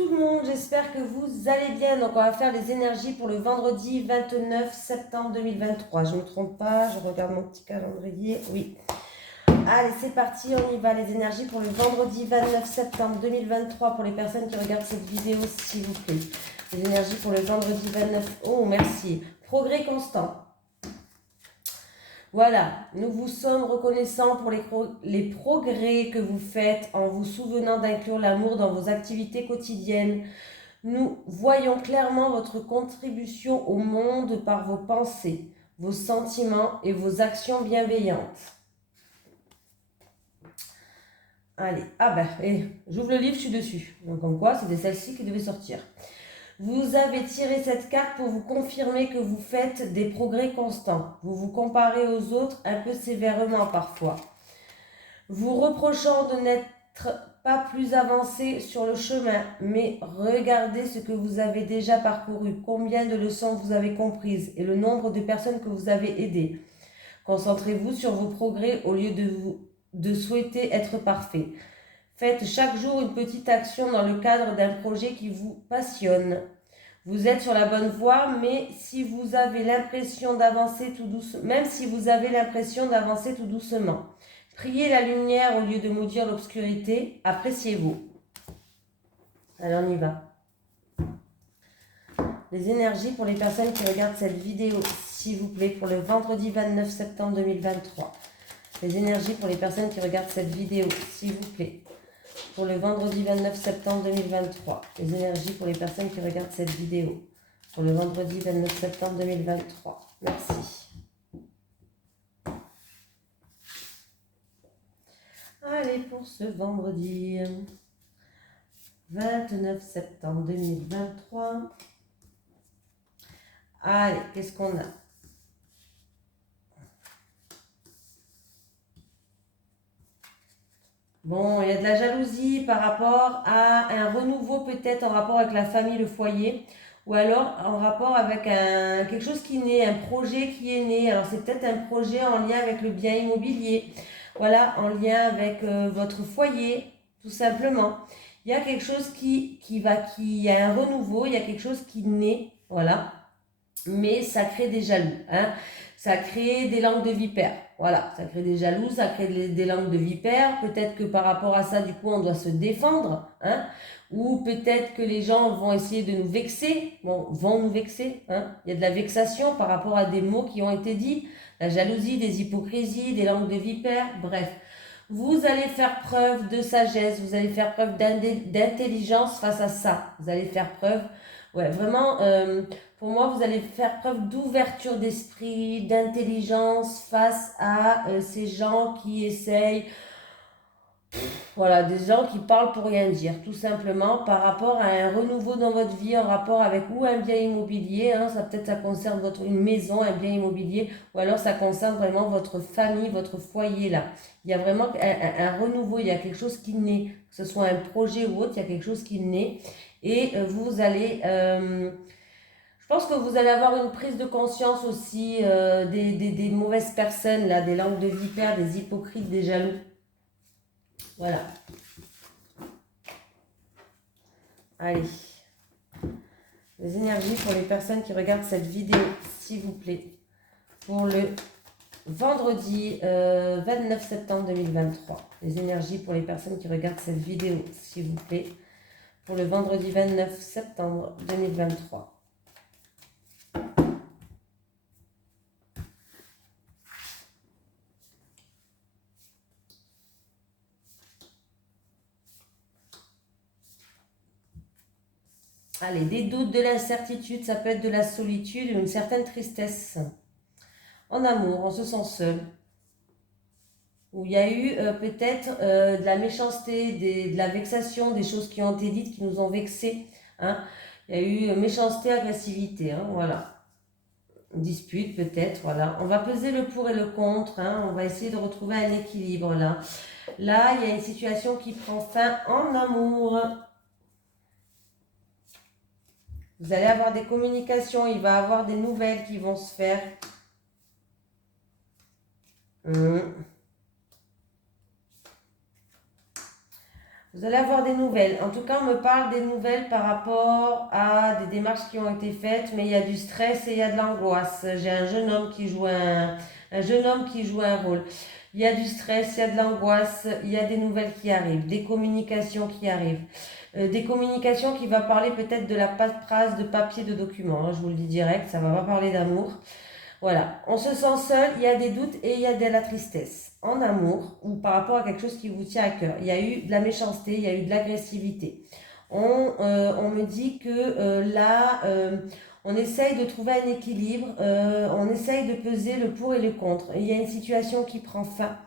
tout le monde, j'espère que vous allez bien. Donc on va faire les énergies pour le vendredi 29 septembre 2023. Je ne me trompe pas, je regarde mon petit calendrier. Oui. Allez, c'est parti, on y va. Les énergies pour le vendredi 29 septembre 2023 pour les personnes qui regardent cette vidéo, s'il vous plaît. Les énergies pour le vendredi 29. Oh, merci. Progrès constant. Voilà, nous vous sommes reconnaissants pour les progrès que vous faites en vous souvenant d'inclure l'amour dans vos activités quotidiennes. Nous voyons clairement votre contribution au monde par vos pensées, vos sentiments et vos actions bienveillantes. Allez, j'ouvre le livre, je suis dessus. Donc comme quoi, c'était celle-ci qui devait sortir. Vous avez tiré cette carte pour vous confirmer que vous faites des progrès constants. Vous vous comparez aux autres un peu sévèrement parfois. Vous reprochant de n'être pas plus avancé sur le chemin, mais regardez ce que vous avez déjà parcouru, combien de leçons vous avez comprises et le nombre de personnes que vous avez aidées. Concentrez-vous sur vos progrès au lieu de souhaiter être parfait. Faites chaque jour une petite action dans le cadre d'un projet qui vous passionne. Vous êtes sur la bonne voie, mais si vous avez l'impression d'avancer tout doucement, priez la lumière au lieu de maudire l'obscurité. Appréciez-vous. Allez, on y va. Les énergies pour les personnes qui regardent cette vidéo, s'il vous plaît, pour le vendredi 29 septembre 2023. Les énergies pour les personnes qui regardent cette vidéo, s'il vous plaît, pour le vendredi 29 septembre 2023. Les énergies pour les personnes qui regardent cette vidéo, pour le vendredi 29 septembre 2023. Merci. Allez, pour ce vendredi 29 septembre 2023. Allez, qu'est-ce qu'on a? Bon, il y a de la jalousie par rapport à un renouveau peut-être en rapport avec la famille, le foyer, ou alors en rapport avec quelque chose qui naît, un projet qui est né. Alors c'est peut-être un projet en lien avec le bien immobilier, voilà, en lien avec votre foyer, tout simplement. Il y a quelque chose qui y a un renouveau, il y a quelque chose qui naît, voilà, mais ça crée des jaloux, hein. Ça crée des langues de vipère. Voilà, ça crée des jaloux, ça crée des langues de vipère. Peut-être que par rapport à ça, du coup, on doit se défendre, hein. Ou peut-être que les gens vont essayer de nous vexer. Bon, vont nous vexer, hein. Il y a de la vexation par rapport à des mots qui ont été dits. La jalousie, des hypocrisies, des langues de vipère, bref. Vous allez faire preuve de sagesse, vous allez faire preuve d'intelligence face à ça. Vous allez faire preuve, ouais, vraiment... pour moi, vous allez faire preuve d'ouverture d'esprit, d'intelligence face à ces gens qui essayent, voilà, des gens qui parlent pour rien dire, tout simplement par rapport à un renouveau dans votre vie, en rapport avec ou un bien immobilier, hein, ça peut-être ça concerne une maison, un bien immobilier, ou alors ça concerne vraiment votre famille, votre foyer là. Il y a vraiment un renouveau, il y a quelque chose qui naît, que ce soit un projet ou autre, il y a quelque chose qui naît et vous allez... je pense que vous allez avoir une prise de conscience aussi des mauvaises personnes, là, des langues de vipère, des hypocrites, des jaloux. Voilà. Allez. Les énergies pour les personnes qui regardent cette vidéo, s'il vous plaît. Pour le vendredi 29 septembre 2023. Les énergies pour les personnes qui regardent cette vidéo, s'il vous plaît. Pour le vendredi 29 septembre 2023. Allez, des doutes, de l'incertitude, ça peut être de la solitude, une certaine tristesse. En amour, on se sent seul. Où il y a eu peut-être de la méchanceté, de la vexation, des choses qui ont été dites qui nous ont vexés. Hein. Il y a eu méchanceté, agressivité, hein, voilà. Dispute peut-être, voilà. On va peser le pour et le contre, hein. On va essayer de retrouver un équilibre là. Là, il y a une situation qui prend fin en amour. Vous allez avoir des communications, il va y avoir des nouvelles qui vont se faire. Vous allez avoir des nouvelles. En tout cas, on me parle des nouvelles par rapport à des démarches qui ont été faites, mais il y a du stress et il y a de l'angoisse. J'ai un jeune homme qui joue un jeune homme qui joue un rôle. Il y a du stress, il y a de l'angoisse, il y a des nouvelles qui arrivent, des communications qui arrivent. Des communications qui va parler peut-être de la paperasse de papier de documents, hein, je vous le dis direct, ça va pas parler d'amour. Voilà, on se sent seul, il y a des doutes et il y a de la tristesse en amour ou par rapport à quelque chose qui vous tient à cœur. Il y a eu de la méchanceté, il y a eu de l'agressivité. On me dit que là, on essaye de trouver un équilibre, on essaye de peser le pour et le contre. Il y a une situation qui prend fin,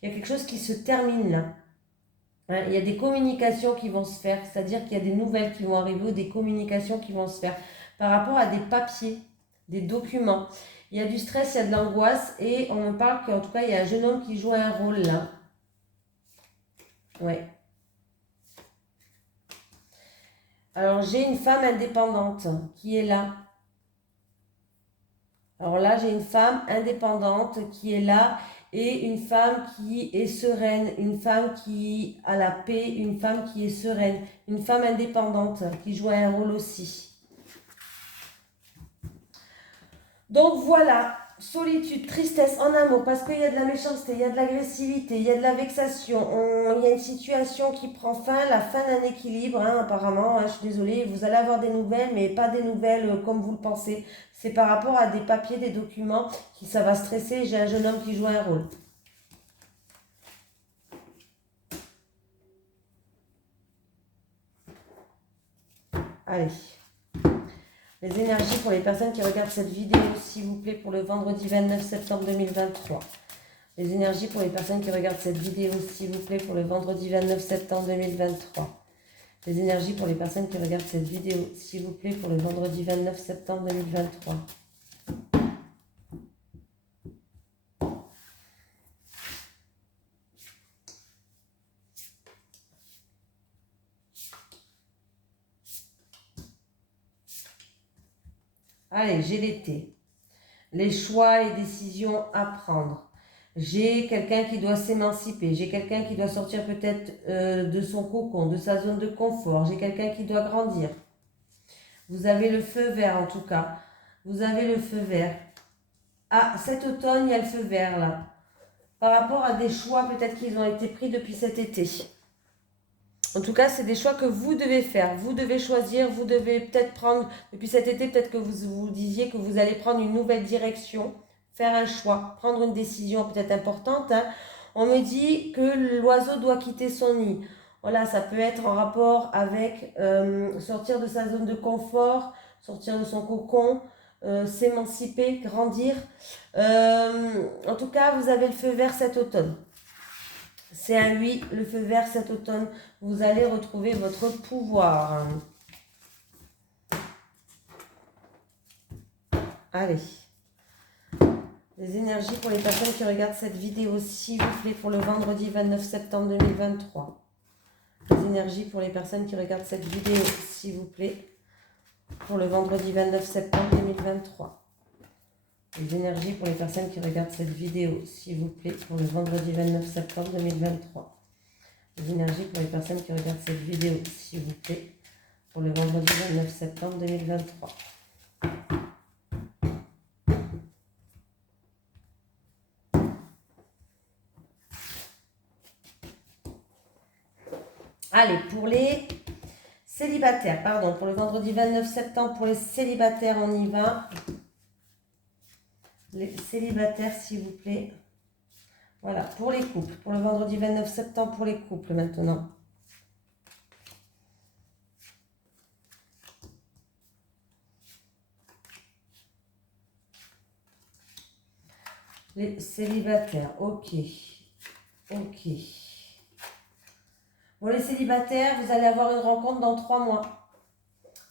il y a quelque chose qui se termine là. Hein, il y a des communications qui vont se faire, c'est-à-dire qu'il y a des nouvelles qui vont arriver ou des communications qui vont se faire par rapport à des papiers, des documents. Il y a du stress, il y a de l'angoisse et on me parle qu'en tout cas, il y a un jeune homme qui joue un rôle là. Ouais. Alors, j'ai une femme indépendante qui est là. Alors là, j'ai une femme indépendante qui est là et une femme qui est sereine, une femme qui a la paix, une femme qui est sereine, une femme indépendante qui joue un rôle aussi. Donc voilà, solitude, tristesse en amour, parce qu'il y a de la méchanceté, il y a de l'agressivité, il y a de la vexation, il y a une situation qui prend fin, la fin d'un équilibre, hein, apparemment, hein, je suis désolée, vous allez avoir des nouvelles, mais pas des nouvelles comme vous le pensez. C'est par rapport à des papiers, des documents, qui ça va stresser, j'ai un jeune homme qui joue un rôle. Allez. Les énergies pour les personnes qui regardent cette vidéo, s'il vous plaît, pour le vendredi 29 septembre 2023. Les énergies pour les personnes qui regardent cette vidéo, s'il vous plaît, pour le vendredi 29 septembre 2023. Les énergies pour les personnes qui regardent cette vidéo, s'il vous plaît, pour le vendredi 29 septembre 2023. Allez, j'ai l'été. Les choix, les décisions à prendre. J'ai quelqu'un qui doit s'émanciper. J'ai quelqu'un qui doit sortir peut-être de son cocon, de sa zone de confort. J'ai quelqu'un qui doit grandir. Vous avez le feu vert en tout cas. Vous avez le feu vert. Ah, cet automne, il y a le feu vert là. Par rapport à des choix peut-être qu'ils ont été pris depuis cet été. En tout cas, c'est des choix que vous devez faire. Vous devez choisir, vous devez peut-être prendre, depuis cet été, peut-être que vous vous disiez que vous allez prendre une nouvelle direction, faire un choix, prendre une décision peut-être importante. Hein. On me dit que l'oiseau doit quitter son nid. Voilà, ça peut être en rapport avec sortir de sa zone de confort, sortir de son cocon, s'émanciper, grandir. En tout cas, vous avez le feu vert cet automne. C'est un oui, le feu vert cet automne. Vous allez retrouver votre pouvoir. Allez. Les énergies pour les personnes qui regardent cette vidéo, s'il vous plaît, pour le vendredi 29 septembre 2023. Les énergies pour les personnes qui regardent cette vidéo, s'il vous plaît, pour le vendredi 29 septembre 2023. Les énergies pour les personnes qui regardent cette vidéo, s'il vous plaît, pour le vendredi 29 septembre 2023. Les énergies pour les personnes qui regardent cette vidéo, s'il vous plaît, pour le vendredi 29 septembre 2023. Allez, pour les célibataires, pardon, pour le vendredi 29 septembre, pour les célibataires, on y va. Les célibataires, s'il vous plaît. Voilà, pour les couples. Pour le vendredi 29 septembre, pour les couples maintenant. Les célibataires, ok. Ok. Pour les célibataires, vous allez avoir une rencontre dans 3 mois.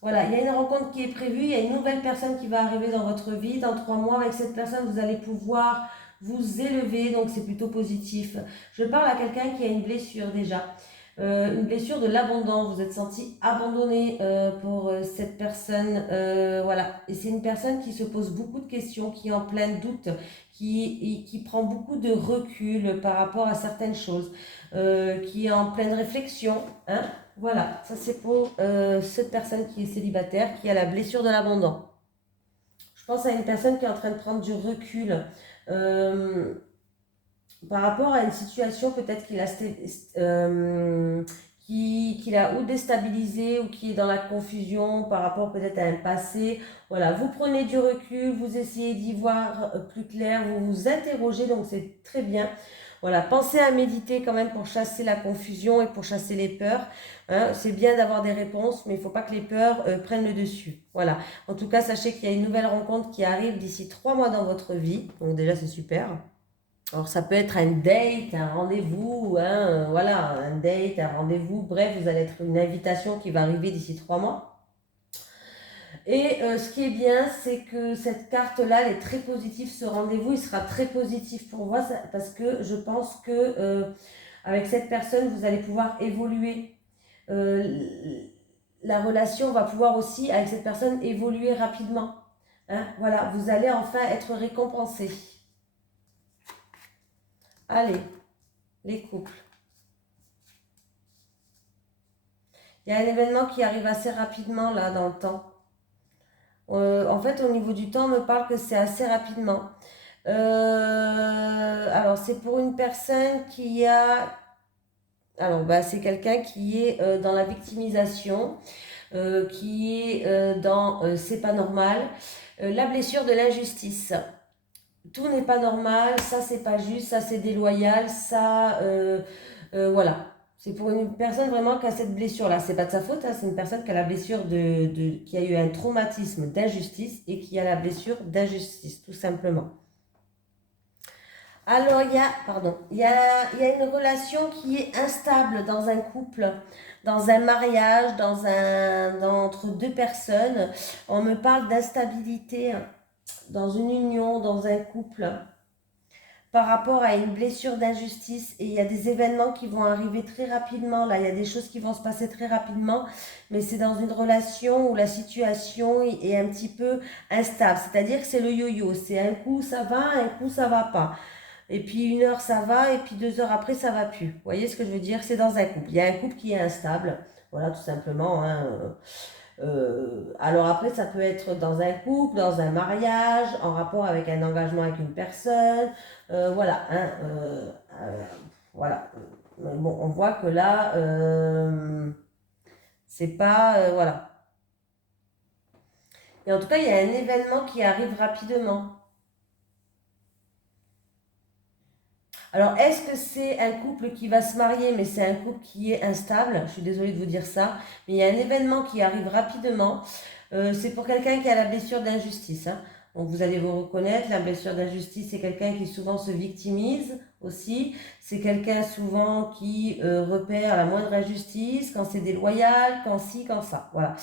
Voilà, il y a une rencontre qui est prévue, il y a une nouvelle personne qui va arriver dans votre vie. Dans 3 mois, avec cette personne, vous allez pouvoir vous élever, donc c'est plutôt positif. Je parle à quelqu'un qui a une blessure déjà. Une blessure de l'abandon. Vous êtes senti abandonné pour cette personne. Voilà. Et c'est une personne qui se pose beaucoup de questions, qui est en plein doute, qui prend beaucoup de recul par rapport à certaines choses, qui est en pleine réflexion. Hein. Voilà, ça c'est pour cette personne qui est célibataire, qui a la blessure de l'abandon. Je pense à une personne qui est en train de prendre du recul. Euh, Par rapport à une situation peut-être qu'il a ou déstabilisé ou qui est dans la confusion par rapport peut-être à un passé. Voilà, vous prenez du recul, vous essayez d'y voir plus clair, vous vous interrogez, donc c'est très bien. Voilà, pensez à méditer quand même pour chasser la confusion et pour chasser les peurs. Hein. C'est bien d'avoir des réponses, mais il ne faut pas que les peurs prennent le dessus. Voilà, en tout cas, sachez qu'il y a une nouvelle rencontre qui arrive d'ici 3 mois dans votre vie, donc déjà c'est super. Alors, ça peut être un date, un rendez-vous, hein, voilà, un date, un rendez-vous. Bref, vous allez être une invitation qui va arriver d'ici 3 mois. Et ce qui est bien, c'est que cette carte-là, elle est très positive. Ce rendez-vous, il sera très positif pour moi parce que je pense que avec cette personne, vous allez pouvoir évoluer. La relation va pouvoir aussi, avec cette personne, évoluer rapidement. Hein, voilà, vous allez enfin être récompensé. Allez, les couples. Il y a un événement qui arrive assez rapidement là dans le temps. En fait, au niveau du temps, on me parle que c'est assez rapidement. Alors, c'est pour une personne qui a... Alors, bah, c'est quelqu'un qui est dans la victimisation, qui est dans c'est pas normal, la blessure de l'injustice. Tout n'est pas normal, ça c'est pas juste, ça c'est déloyal, ça... voilà. C'est pour une personne vraiment qui a cette blessure-là. C'est pas de sa faute, hein, c'est une personne qui a la blessure qui a eu un traumatisme d'injustice et qui a la blessure d'injustice, tout simplement. Alors, il y a une relation qui est instable dans un couple, dans un mariage, entre deux personnes. On me parle d'instabilité dans une union, dans un couple par rapport à une blessure d'injustice et il y a des événements qui vont arriver très rapidement. Là, il y a des choses qui vont se passer très rapidement, mais c'est dans une relation où la situation est un petit peu instable. C'est-à-dire que c'est le yo-yo. C'est un coup ça va, un coup ça va pas. Et puis 1 heure ça va, et puis 2 heures après ça va plus. Vous voyez ce que je veux dire? C'est dans un couple. Il y a un couple qui est instable. Voilà, tout simplement. Hein. Alors après, ça peut être dans un couple, dans un mariage, en rapport avec un engagement avec une personne. Voilà. Hein, voilà. Bon, on voit que là, c'est pas... voilà. Et en tout cas, il y a un événement qui arrive rapidement. Alors, est-ce que c'est un couple qui va se marier, mais c'est un couple qui est instable? Je suis désolée de vous dire ça, mais il y a un événement qui arrive rapidement. C'est pour quelqu'un qui a la blessure d'injustice. Hein. Donc, vous allez vous reconnaître, la blessure d'injustice, c'est quelqu'un qui souvent se victimise aussi. C'est quelqu'un souvent qui repère la moindre injustice, quand c'est déloyal, quand ci, quand ça. Voilà.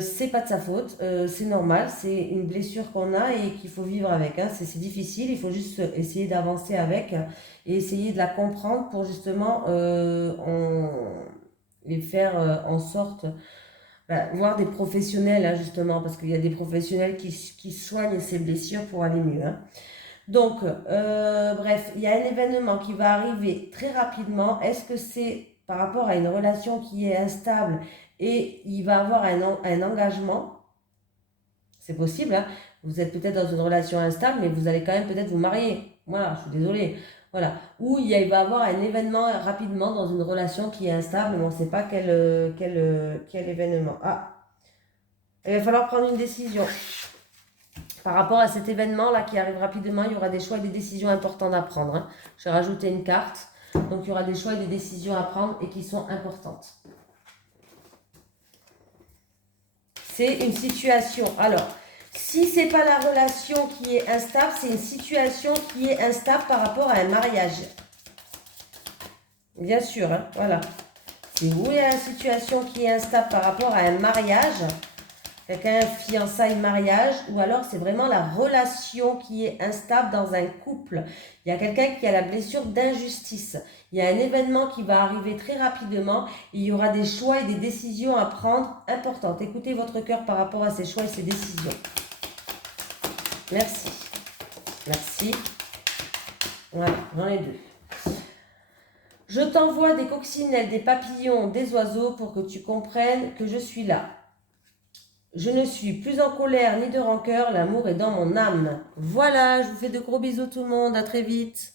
C'est pas de sa faute, c'est normal, c'est une blessure qu'on a et qu'il faut vivre avec. Hein. C'est difficile, il faut juste essayer d'avancer avec et essayer de la comprendre pour justement les faire en sorte, voir des professionnels hein, justement, parce qu'il y a des professionnels qui soignent ces blessures pour aller mieux. Hein. Donc, bref, il y a un événement qui va arriver très rapidement. Est-ce que c'est par rapport à une relation qui est instable et il va avoir un engagement? C'est possible, hein. Vous êtes peut-être dans une relation instable, mais vous allez quand même peut-être vous marier. Voilà, je suis désolée. Voilà. Ou il va y avoir un événement rapidement dans une relation qui est instable, mais on ne sait pas quel événement. Ah, il va falloir prendre une décision. Par rapport à cet événement-là qui arrive rapidement, il y aura des choix et des décisions importantes à prendre. Hein. J'ai rajouté une carte. Donc, il y aura des choix et des décisions à prendre et qui sont importantes. C'est une situation. Alors, si ce n'est pas la relation qui est instable, c'est une situation qui est instable par rapport à un mariage. Bien sûr, hein, voilà. C'est où il y a une situation qui est instable par rapport à un mariage. quelqu'un, fiançailles, mariage, ou alors c'est vraiment la relation qui est instable dans un couple. Il y a quelqu'un qui a la blessure d'injustice. Il y a un événement qui va arriver très rapidement et il y aura des choix et des décisions à prendre importantes. Écoutez votre cœur par rapport à ces choix et ces décisions. Merci. Merci. Voilà, j'en ai deux. Je t'envoie des coccinelles, des papillons, des oiseaux pour que tu comprennes que je suis là. Je ne suis plus en colère ni de rancœur, l'amour est dans mon âme. Voilà, je vous fais de gros bisous tout le monde, à très vite.